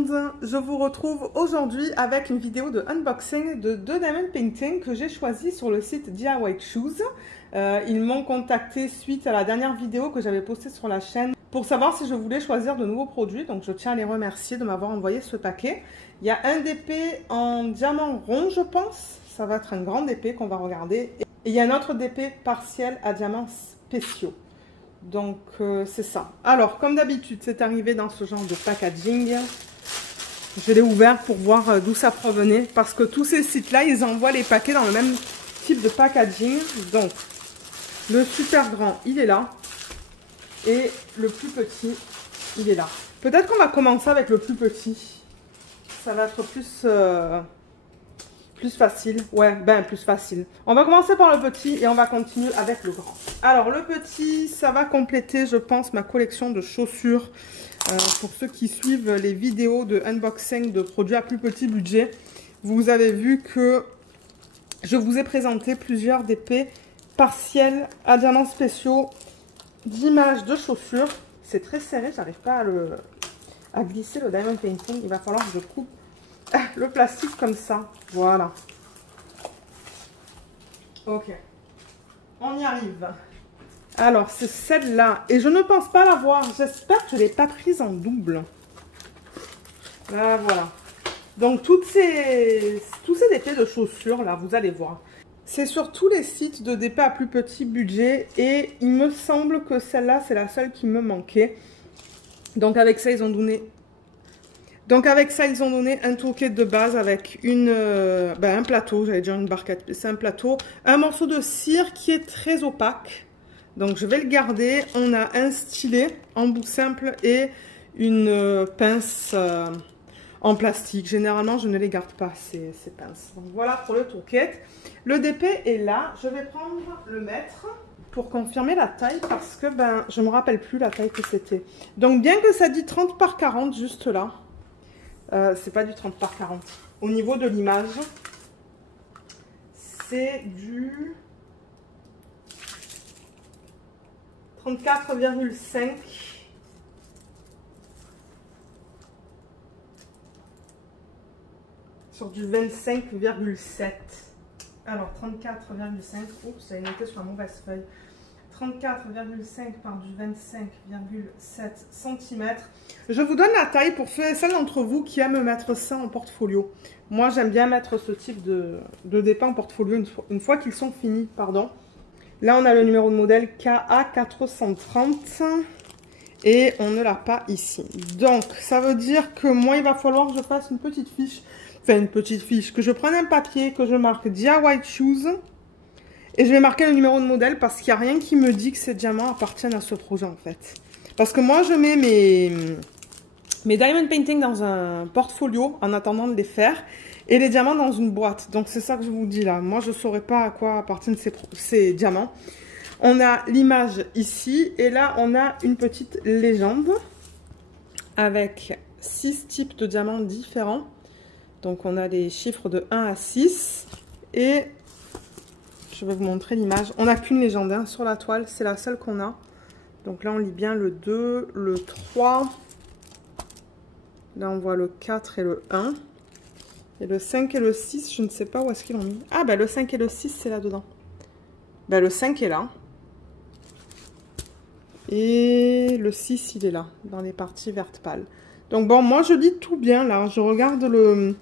monde, je vous retrouve aujourd'hui avec une vidéo de unboxing de 2 diamond paintings que j'ai choisis sur le site DIY Shoes. Ils m'ont contacté suite à la dernière vidéo que j'avais postée sur la chaîne pour savoir si je voulais choisir de nouveaux produits. Donc je tiens à les remercier de m'avoir envoyé ce paquet. Il y a un DP en diamant rond, je pense. Ça va être un grand DP qu'on va regarder. Et il y a un autre DP partiel à diamants spéciaux. Donc c'est ça. Alors comme d'habitude c'est arrivé dans ce genre de packaging. Je l'ai ouvert pour voir d'où ça provenait. Parce que tous ces sites là ils envoient les paquets dans le même type de packaging. Donc le super grand il est là. Et le plus petit il est là. Peut-être qu'on va commencer avec le plus petit. Ça va être plus facile. Ouais, ben plus facile. On va commencer par le petit et on va continuer avec le grand. Alors le petit, ça va compléter, je pense, ma collection de chaussures. Pour ceux qui suivent les vidéos de unboxing de produits à plus petit budget, vous avez vu que je vous ai présenté plusieurs DP partiels à diamants spéciaux d'images de chaussures. C'est très serré, j'arrive pas à glisser le diamond painting. Il va falloir que je coupe le plastique comme ça. Voilà. Ok. On y arrive. Alors, c'est celle-là. Et je ne pense pas l'avoir. J'espère que je ne l'ai pas prise en double. Là, voilà. Donc, tous ces DP de chaussures, là, vous allez voir. C'est sur tous les sites de DP à plus petit budget. Et il me semble que celle-là, c'est la seule qui me manquait. Donc, avec ça, ils ont donné... un toolkit de base avec un plateau, j'allais dire une barquette, c'est un plateau, un morceau de cire qui est très opaque, donc je vais le garder. On a un stylet en bout simple et une pince en plastique. Généralement, je ne les garde pas, ces pinces. Donc voilà pour le toolkit. Le DP est là, je vais prendre le mètre pour confirmer la taille parce que je ne me rappelle plus la taille que c'était. Donc bien que ça dit 30 par 40 juste là, c'est pas du 30 par 40. Au niveau de l'image, c'est du 34,5 sur du 25,7. Alors 34,5. Oups, j'avais noté sur la mauvaise feuille. 34,5 par du 25,7 cm. Je vous donne la taille pour celles d'entre vous qui aiment mettre ça en portfolio. Moi, j'aime bien mettre ce type de DP en portfolio une fois qu'ils sont finis. Pardon. Là, on a le numéro de modèle KA430 et on ne l'a pas ici. Donc, ça veut dire que moi, il va falloir que je fasse une petite fiche. Enfin, une petite fiche. Que je prenne un papier, que je marque DIY Shoes. Et je vais marquer le numéro de modèle parce qu'il n'y a rien qui me dit que ces diamants appartiennent à ce projet en fait. Parce que moi je mets mes diamond paintings dans un portfolio en attendant de les faire. Et les diamants dans une boîte. Donc c'est ça que je vous dis là. Moi je ne saurais pas à quoi appartiennent ces diamants. On a l'image ici. Et là on a une petite légende. Avec 6 types de diamants différents. Donc on a les chiffres de 1 à 6. Et... je vais vous montrer l'image. On n'a qu'une légende hein, sur la toile. C'est la seule qu'on a. Donc là, on lit bien le 2, le 3. Là, on voit le 4 et le 1. Et le 5 et le 6, je ne sais pas où est-ce qu'ils l'ont mis. Ah, le 5 et le 6, c'est là-dedans. Le 5 est là. Et le 6, il est là, dans les parties vertes pâles. Donc bon, moi, je lis tout bien, là. Je regarde le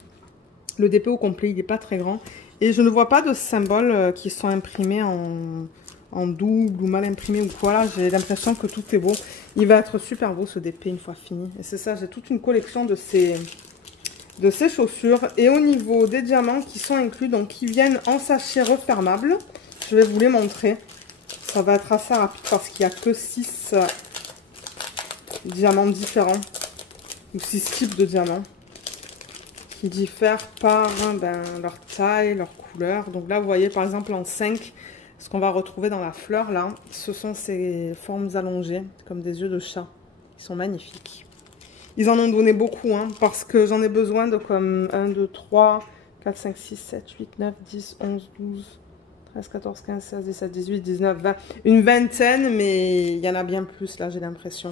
DP au complet. Il n'est pas très grand. Et je ne vois pas de symboles qui sont imprimés en double ou mal imprimés ou quoi. Là, j'ai l'impression que tout est beau. Il va être super beau ce DP une fois fini. Et c'est ça, j'ai toute une collection de ces chaussures. Et au niveau des diamants qui sont inclus, donc qui viennent en sachet refermable, je vais vous les montrer. Ça va être assez rapide parce qu'il n'y a que 6 diamants différents. Ou 6 types de diamants. Qui diffèrent par leur taille, leur couleur. Donc là, vous voyez, par exemple, en 5, ce qu'on va retrouver dans la fleur, là, ce sont ces formes allongées, comme des yeux de chat. Ils sont magnifiques. Ils en ont donné beaucoup, hein, parce que j'en ai besoin de comme 1, 2, 3, 4, 5, 6, 7, 8, 9, 10, 11, 12, 13, 14, 15, 16, 17, 18, 19, 20. Une vingtaine, mais il y en a bien plus, là, j'ai l'impression.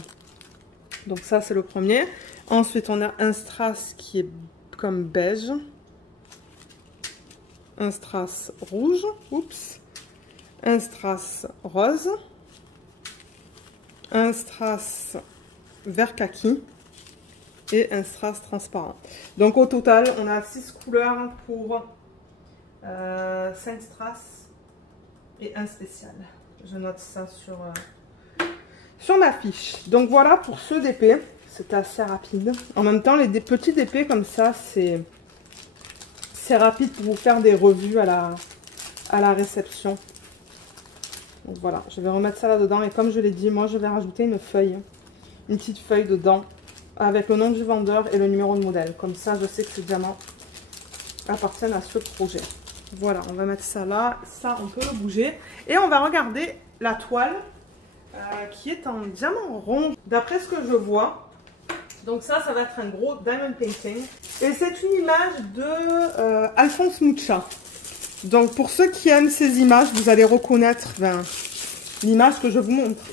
Donc ça, c'est le premier. Ensuite, on a un strass qui est comme beige. Un strass rouge. Oups. Un strass rose. Un strass vert kaki. Et un strass transparent. Donc au total, on a 6 couleurs pour 5 strass et un spécial. Je note ça sur ma fiche. Donc voilà pour ce DP. C'était assez rapide. En même temps, des petits DP comme ça, c'est rapide pour vous faire des revues à la réception. Donc voilà, je vais remettre ça là-dedans. Et comme je l'ai dit, moi, je vais rajouter une feuille. Une petite feuille dedans. Avec le nom du vendeur et le numéro de modèle. Comme ça, je sais que ces diamants appartiennent à ce projet. Voilà, on va mettre ça là. Ça, on peut le bouger. Et on va regarder la toile qui est en diamant rond. D'après ce que je vois, donc ça va être un gros diamond painting. Et c'est une image de Alphonse Mucha. Donc pour ceux qui aiment ces images, vous allez reconnaître l'image que je vous montre.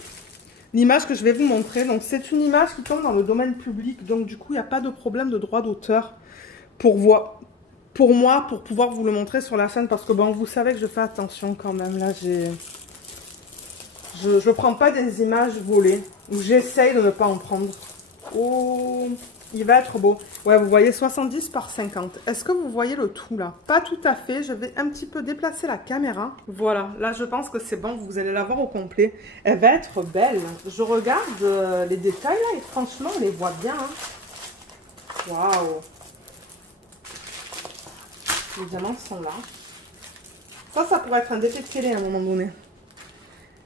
L'image que je vais vous montrer, donc c'est une image qui tombe dans le domaine public, donc du coup il n'y a pas de problème de droit d'auteur pour moi, pour pouvoir vous le montrer sur la chaîne, parce que bon, vous savez que je fais attention quand même, là je prends pas des images volées, ou j'essaye de ne pas en prendre. Oh, il va être beau. Ouais, vous voyez 70 par 50. Est-ce que vous voyez le tout là? Pas tout à fait. Je vais un petit peu déplacer la caméra. Voilà, là je pense que c'est bon. Vous allez la voir au complet. Elle va être belle. Je regarde les détails là et franchement on les voit bien. Hein. Waouh. Les diamants sont là. Ça pourrait être un défi de télé à un moment donné.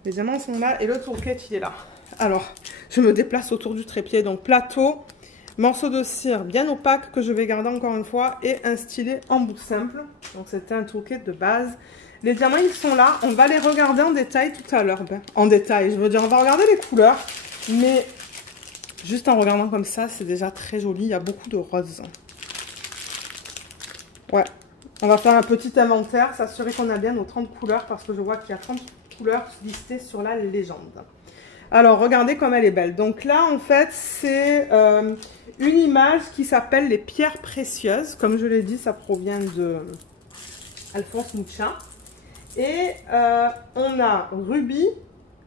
Les diamants sont là et le tourquet il est là. Alors, je me déplace autour du trépied. Donc plateau. Morceau de cire bien opaque que je vais garder encore une fois et un stylet en bout simple. Donc c'était un toolkit de base. Les diamants ils sont là. On va les regarder en détail tout à l'heure. En détail, je veux dire on va regarder les couleurs. Mais juste en regardant comme ça c'est déjà très joli. Il y a beaucoup de roses. Ouais. On va faire un petit inventaire. S'assurer qu'on a bien nos 30 couleurs. Parce que je vois qu'il y a 30 couleurs listées sur la légende. Alors, regardez comme elle est belle. Donc là, en fait, c'est une image qui s'appelle les pierres précieuses. Comme je l'ai dit, ça provient de Alphonse Mucha. Et on a rubis,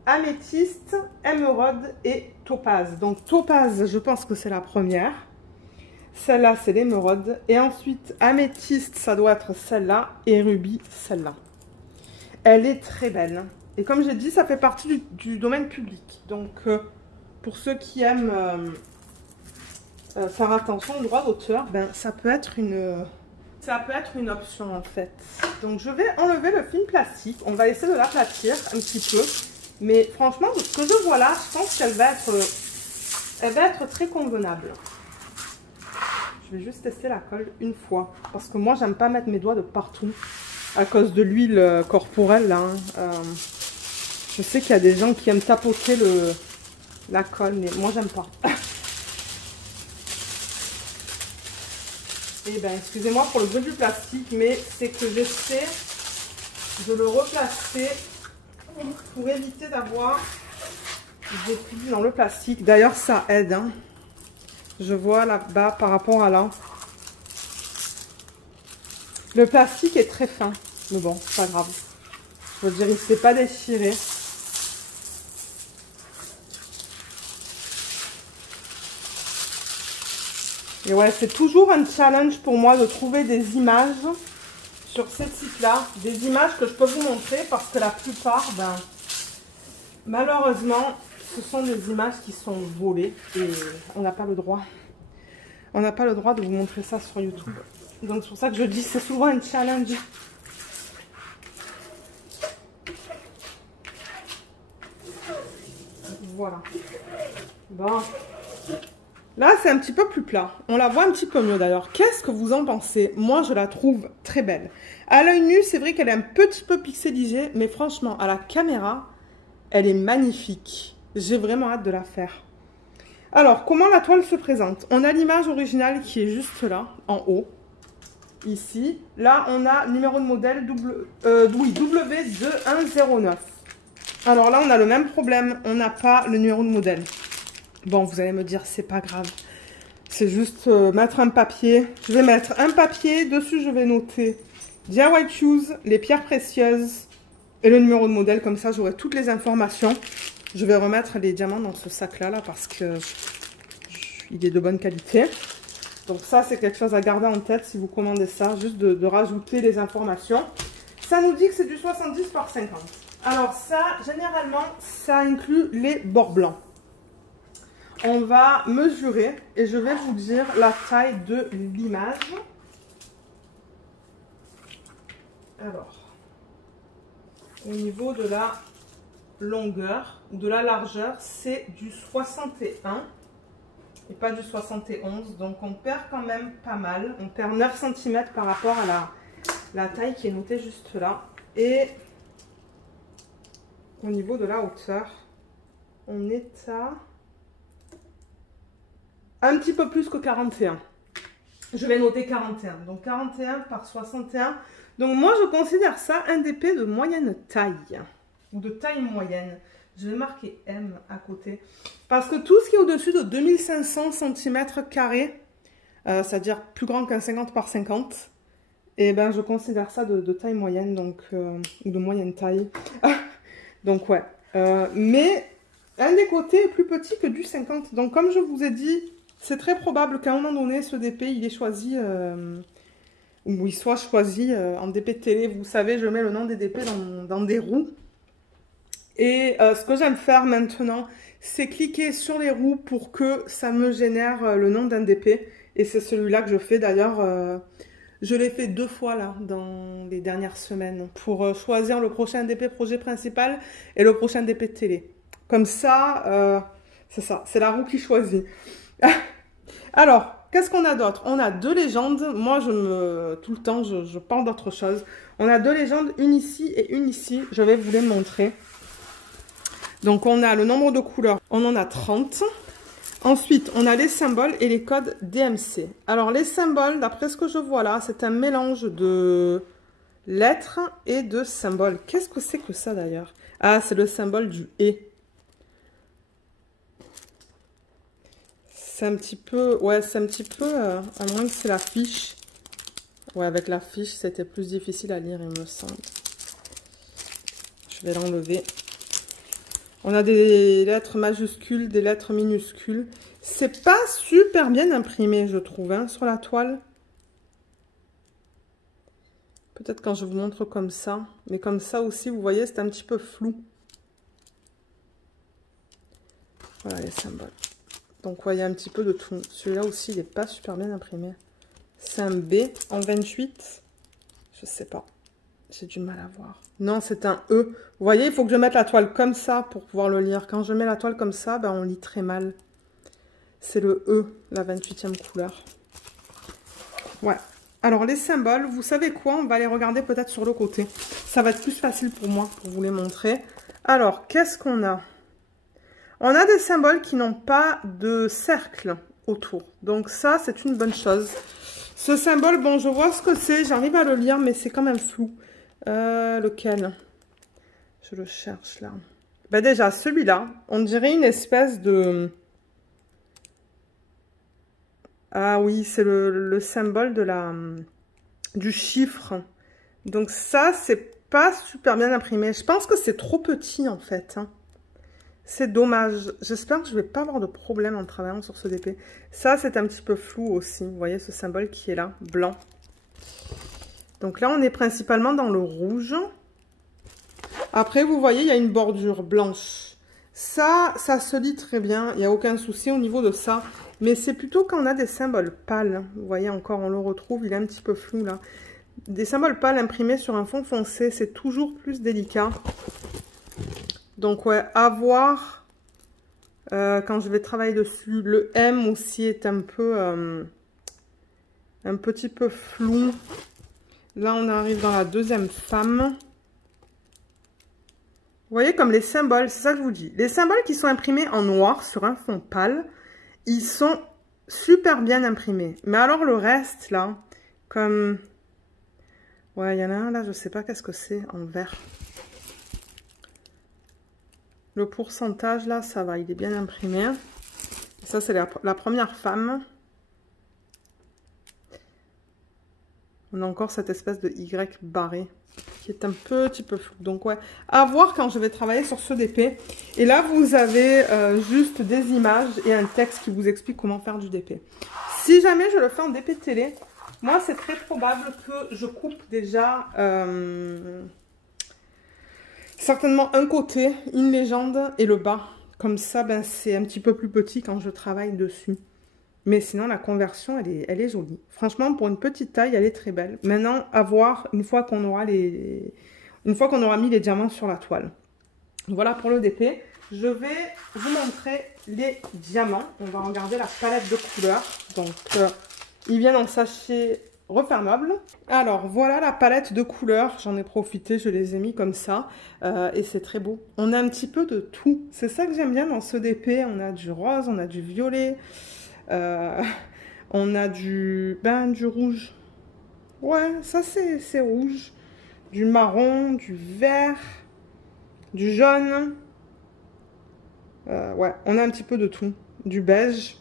améthyste, émeraude et topaze. Donc topaze, je pense que c'est la première. Celle-là, c'est l'émeraude. Et ensuite, améthyste, ça doit être celle-là. Et rubis, celle-là. Elle est très belle. Et comme j'ai dit, ça fait partie du domaine public. Donc, pour ceux qui aiment faire attention au droit d'auteur, ben, ça peut être une option en fait. Donc, je vais enlever le film plastique. On va essayer de l'aplatir un petit peu. Mais franchement, de ce que je vois là, je pense qu'elle va être très convenable. Je vais juste tester la colle une fois. Parce que moi, j'aime pas mettre mes doigts de partout. À cause de l'huile corporelle là. Je sais qu'il y a des gens qui aiment tapoter la colle, mais moi j'aime pas. Et ben excusez-moi pour le bruit du plastique, mais c'est que j'essaie de le replacer pour éviter d'avoir des plis dans le plastique. D'ailleurs ça aide. Hein. Je vois là-bas par rapport à là. Le plastique est très fin, mais bon, c'est pas grave. Je veux dire, il ne s'est pas déchiré. Et ouais, c'est toujours un challenge pour moi de trouver des images sur ces sites-là. Des images que je peux vous montrer parce que la plupart, ben, malheureusement, ce sont des images qui sont volées et on n'a pas le droit. On n'a pas le droit de vous montrer ça sur YouTube. Donc c'est pour ça que je dis c'est souvent un challenge. Voilà. Bon. Là, c'est un petit peu plus plat. On la voit un petit peu mieux d'ailleurs. Qu'est-ce que vous en pensez? Moi, je la trouve très belle. À l'œil nu, c'est vrai qu'elle est un petit peu pixelisée, mais franchement, à la caméra, elle est magnifique. J'ai vraiment hâte de la faire. Alors, comment la toile se présente? On a l'image originale qui est juste là, en haut. Ici. Là, on a le numéro de modèle W2109. Alors là, on a le même problème. On n'a pas le numéro de modèle. Bon, vous allez me dire, c'est pas grave. C'est juste mettre un papier. Je vais mettre un papier. Dessus, je vais noter DIY Choose, les pierres précieuses et le numéro de modèle. Comme ça, j'aurai toutes les informations. Je vais remettre les diamants dans ce sac-là, là, parce que il est de bonne qualité. Donc ça, c'est quelque chose à garder en tête si vous commandez ça. Juste de rajouter les informations. Ça nous dit que c'est du 70 par 50. Alors ça, généralement, ça inclut les bords blancs. On va mesurer et je vais vous dire la taille de l'image. Alors, au niveau de la longueur ou de la largeur, c'est du 61 et pas du 71. Donc on perd quand même pas mal. On perd 9 cm par rapport à la taille qui est notée juste là. Et au niveau de la hauteur, on est à un petit peu plus que 41. Je vais noter 41. Donc 41 par 61. Donc moi je considère ça un DP de moyenne taille. Ou de taille moyenne. Je vais marquer M à côté. Parce que tout ce qui est au-dessus de 2500 cm², c'est-à-dire plus grand qu'un 50 par 50, et ben je considère ça de taille moyenne, donc ou de moyenne taille. Donc ouais. Mais un des côtés est plus petit que du 50. Donc comme je vous ai dit, c'est très probable qu'à un moment donné, ce DP, il est choisi, ou il soit choisi en DP de télé. Vous savez, je mets le nom des DP dans des roues. Et ce que j'aime faire maintenant, c'est cliquer sur les roues pour que ça me génère le nom d'un DP. Et c'est celui-là que je fais. D'ailleurs, je l'ai fait 2 fois là, dans les dernières semaines, pour choisir le prochain DP projet principal et le prochain DP de télé. Comme ça, c'est ça, c'est la roue qui choisit. Alors, qu'est-ce qu'on a d'autre? On a 2 légendes. Moi, tout le temps, je parle d'autre chose. On a 2 légendes, une ici et une ici. Je vais vous les montrer. Donc, on a le nombre de couleurs. On en a 30. Ensuite, on a les symboles et les codes DMC. Alors, les symboles, d'après ce que je vois là, c'est un mélange de lettres et de symboles. Qu'est-ce que c'est que ça d'ailleurs? Ah, c'est le symbole du « et ». C'est un petit peu, ouais, c'est un petit peu, à moins que c'est la fiche. Ouais, avec la fiche, c'était plus difficile à lire, il me semble. Je vais l'enlever. On a des lettres majuscules, des lettres minuscules. C'est pas super bien imprimé, je trouve, hein, sur la toile. Peut-être quand je vous montre comme ça. Mais comme ça aussi, vous voyez, c'est un petit peu flou. Voilà les symboles. Donc, ouais, il y a un petit peu de tout. Celui-là aussi, il n'est pas super bien imprimé. C'est un B en 28. Je sais pas. J'ai du mal à voir. Non, c'est un E. Vous voyez, il faut que je mette la toile comme ça pour pouvoir le lire. Quand je mets la toile comme ça, ben, on lit très mal. C'est le E, la 28e couleur. Ouais. Alors, les symboles, vous savez quoi? On va les regarder peut-être sur le côté. Ça va être plus facile pour moi pour vous les montrer. Alors, qu'est-ce qu'on a? On a des symboles qui n'ont pas de cercle autour. Donc ça, c'est une bonne chose. Ce symbole, bon, je vois ce que c'est. J'arrive à le lire, mais c'est quand même flou. Lequel? Je le cherche là. Ben déjà, celui-là, on dirait une espèce de... Ah oui, c'est le symbole de du chiffre. Donc ça, c'est pas super bien imprimé. Je pense que c'est trop petit en fait, hein. C'est dommage. J'espère que je ne vais pas avoir de problème en travaillant sur ce DP. Ça, c'est un petit peu flou aussi. Vous voyez ce symbole qui est là, blanc. Donc là, on est principalement dans le rouge. Après, vous voyez, il y a une bordure blanche. Ça se lit très bien. Il n'y a aucun souci au niveau de ça. Mais c'est plutôt quand on a des symboles pâles. Vous voyez, encore, on le retrouve. Il est un petit peu flou là. Des symboles pâles imprimés sur un fond foncé, c'est toujours plus délicat. Donc, ouais, à voir quand je vais travailler dessus. Le M aussi est un petit peu flou. Là, on arrive dans la deuxième femme. Vous voyez, comme les symboles, c'est ça que je vous dis. Les symboles qui sont imprimés en noir sur un fond pâle, ils sont super bien imprimés. Mais alors, le reste, là, comme... Ouais, il y en a un, là, je sais pas qu'est-ce que c'est, en vert. Le pourcentage, là, ça va, il est bien imprimé. Ça, c'est la première femme. On a encore cette espèce de Y barré qui est un petit peu flou. Donc, ouais, à voir quand je vais travailler sur ce DP. Et là, vous avez juste des images et un texte qui vous explique comment faire du DP. Si jamais je le fais en DP télé, moi, c'est très probable que je coupe déjà certainement un côté, une légende et le bas. Comme ça, ben, c'est un petit peu plus petit quand je travaille dessus. Mais sinon, la conversion, elle est jolie. Franchement, pour une petite taille, elle est très belle. Maintenant, à voir une fois qu'on aura mis les diamants sur la toile. Voilà pour le DP. Je vais vous montrer les diamants. On va regarder la palette de couleurs. Donc, ils viennent en sachet refermable. Alors, voilà la palette de couleurs. J'en ai profité, je les ai mis comme ça. Et c'est très beau. On a un petit peu de tout. C'est ça que j'aime bien dans ce DP. On a du rose, on a du violet. On a du rouge. Ouais, ça c'est rouge. Du marron, du vert, du jaune. Ouais, on a un petit peu de tout. Du beige.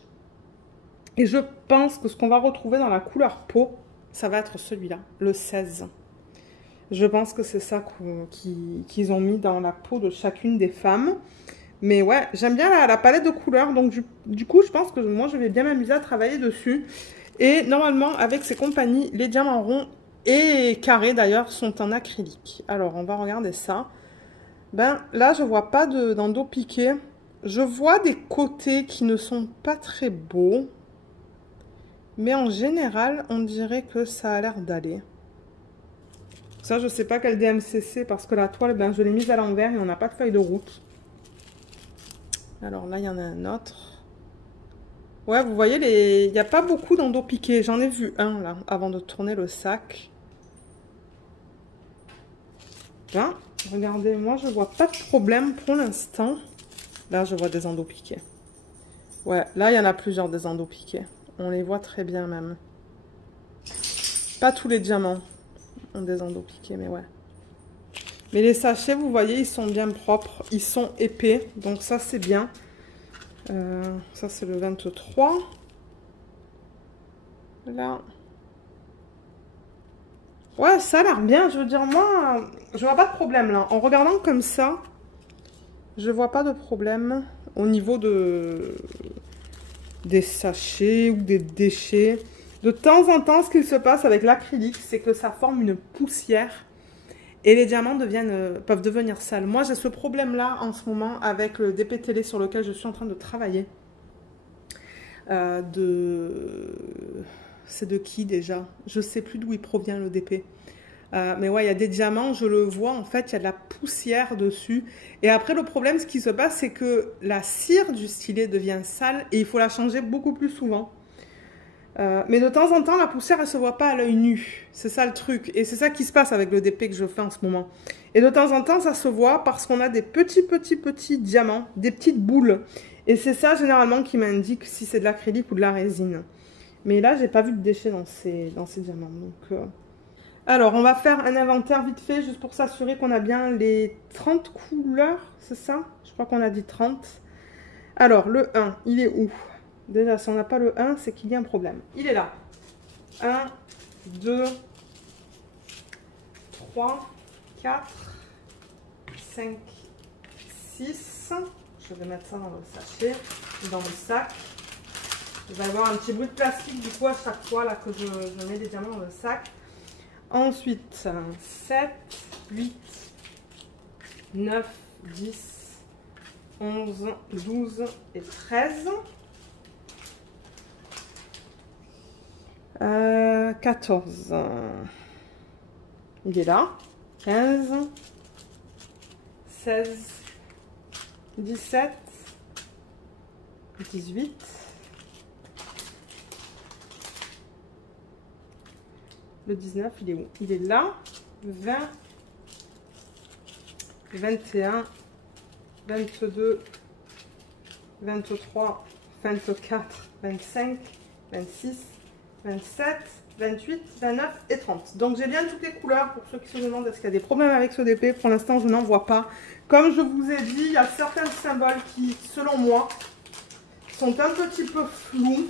Et je pense que ce qu'on va retrouver dans la couleur peau, ça va être celui-là, le 16. Je pense que c'est ça qu'ils ont mis dans la peau de chacune des femmes. Mais ouais, j'aime bien la palette de couleurs. Donc du coup, je pense que moi, je vais bien m'amuser à travailler dessus. Et normalement, avec ces compagnies, les diamants ronds et carrés d'ailleurs sont en acrylique. Alors, on va regarder ça. Ben là, je vois pas d'endos piqué. Je vois des côtés qui ne sont pas très beaux. Mais en général, on dirait que ça a l'air d'aller. Ça, je sais pas quel DMCC parce que la toile, ben, je l'ai mise à l'envers et on n'a pas de feuille de route. Alors là, il y en a un autre. Ouais, vous voyez, il n'y a pas beaucoup d'endos piqués. J'en ai vu un, là, avant de tourner le sac. Là, regardez, moi, je vois pas de problème pour l'instant. Là, je vois des endos piqués. Ouais, là, il y en a plusieurs des endos piqués. On les voit très bien, même. Pas tous les diamants ont des endos piqués, mais ouais. Mais les sachets, vous voyez, ils sont bien propres. Ils sont épais. Donc ça, c'est bien. Ça, c'est le 23. Là. Ouais, ça a l'air bien. Je veux dire, moi, je vois pas de problème, là. En regardant comme ça, je vois pas de problème au niveau des sachets ou des déchets. De temps en temps, ce qu'il se passe avec l'acrylique, c'est que ça forme une poussière. Et les diamants peuvent devenir sales. Moi, j'ai ce problème-là en ce moment avec le DP télé sur lequel je suis en train de travailler. C'est de qui déjà? Je ne sais plus d'où il provient le DP. Mais ouais, il y a des diamants, je le vois, en fait, il y a de la poussière dessus. Et après, le problème, ce qui se passe, c'est que la cire du stylet devient sale et il faut la changer beaucoup plus souvent. Mais de temps en temps, la poussière, elle ne se voit pas à l'œil nu. C'est ça le truc. Et c'est ça qui se passe avec le DP que je fais en ce moment. Et de temps en temps, ça se voit parce qu'on a des petits diamants, des petites boules. Et c'est ça, généralement, qui m'indique si c'est de l'acrylique ou de la résine. Mais là, j'ai pas vu de déchets dans ces diamants. Donc, alors, on va faire un inventaire vite fait, juste pour s'assurer qu'on a bien les 30 couleurs. C'est ça? Je crois qu'on a dit 30. Alors, le 1, il est où? Déjà, si on n'a pas le 1, c'est qu'il y a un problème. Il est là. 1, 2, 3, 4, 5, 6. Je vais mettre ça dans le sachet, dans le sac. Vous allez avoir un petit bout de plastique du coup à chaque fois là, que je mets des diamants dans le sac. Ensuite, 7, 8, 9, 10, 11, 12 et 13. 14. Il est là. 15. 16. 17. 18. 19, il est où? Il est là. 20. 21. 22. 23. 24. 25. 26. 27, 28, 29 et 30. Donc j'ai bien toutes les couleurs pour ceux qui se demandent est-ce qu'il y a des problèmes avec ce DP. Pour l'instant, je n'en vois pas. Comme je vous ai dit, il y a certains symboles qui, selon moi, sont un petit peu floues.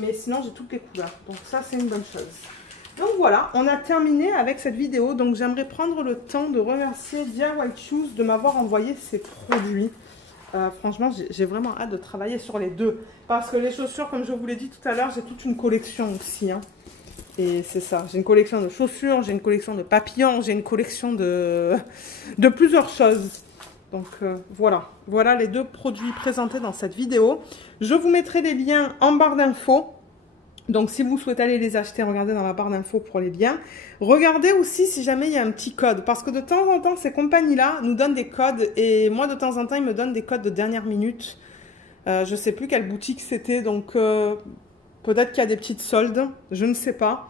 Mais sinon, j'ai toutes les couleurs. Donc ça, c'est une bonne chose. Donc voilà, on a terminé avec cette vidéo. Donc j'aimerais prendre le temps de remercier DIY Shoes de m'avoir envoyé ces produits. Franchement, j'ai vraiment hâte de travailler sur les deux. Parce que les chaussures, comme je vous l'ai dit tout à l'heure, j'ai toute une collection aussi. Hein. Et c'est ça, j'ai une collection de chaussures, j'ai une collection de papillons, j'ai une collection de plusieurs choses. Donc voilà, voilà les deux produits présentés dans cette vidéo. Je vous mettrai les liens en barre d'infos. Donc si vous souhaitez aller les acheter, regardez dans la barre d'infos pour les liens. Regardez aussi si jamais il y a un petit code. Parce que de temps en temps, ces compagnies-là nous donnent des codes. Et moi, de temps en temps, ils me donnent des codes de dernière minute. Je ne sais plus quelle boutique c'était. Donc peut-être qu'il y a des petites soldes. Je ne sais pas.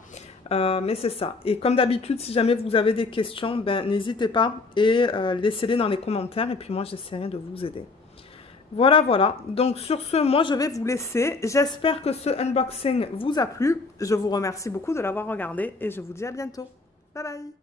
Mais c'est ça. Et comme d'habitude, si jamais vous avez des questions, ben, n'hésitez pas et laissez-les dans les commentaires. Et puis moi, j'essaierai de vous aider. Voilà, voilà. Donc sur ce, moi je vais vous laisser. J'espère que ce unboxing vous a plu. Je vous remercie beaucoup de l'avoir regardé et je vous dis à bientôt. Bye bye.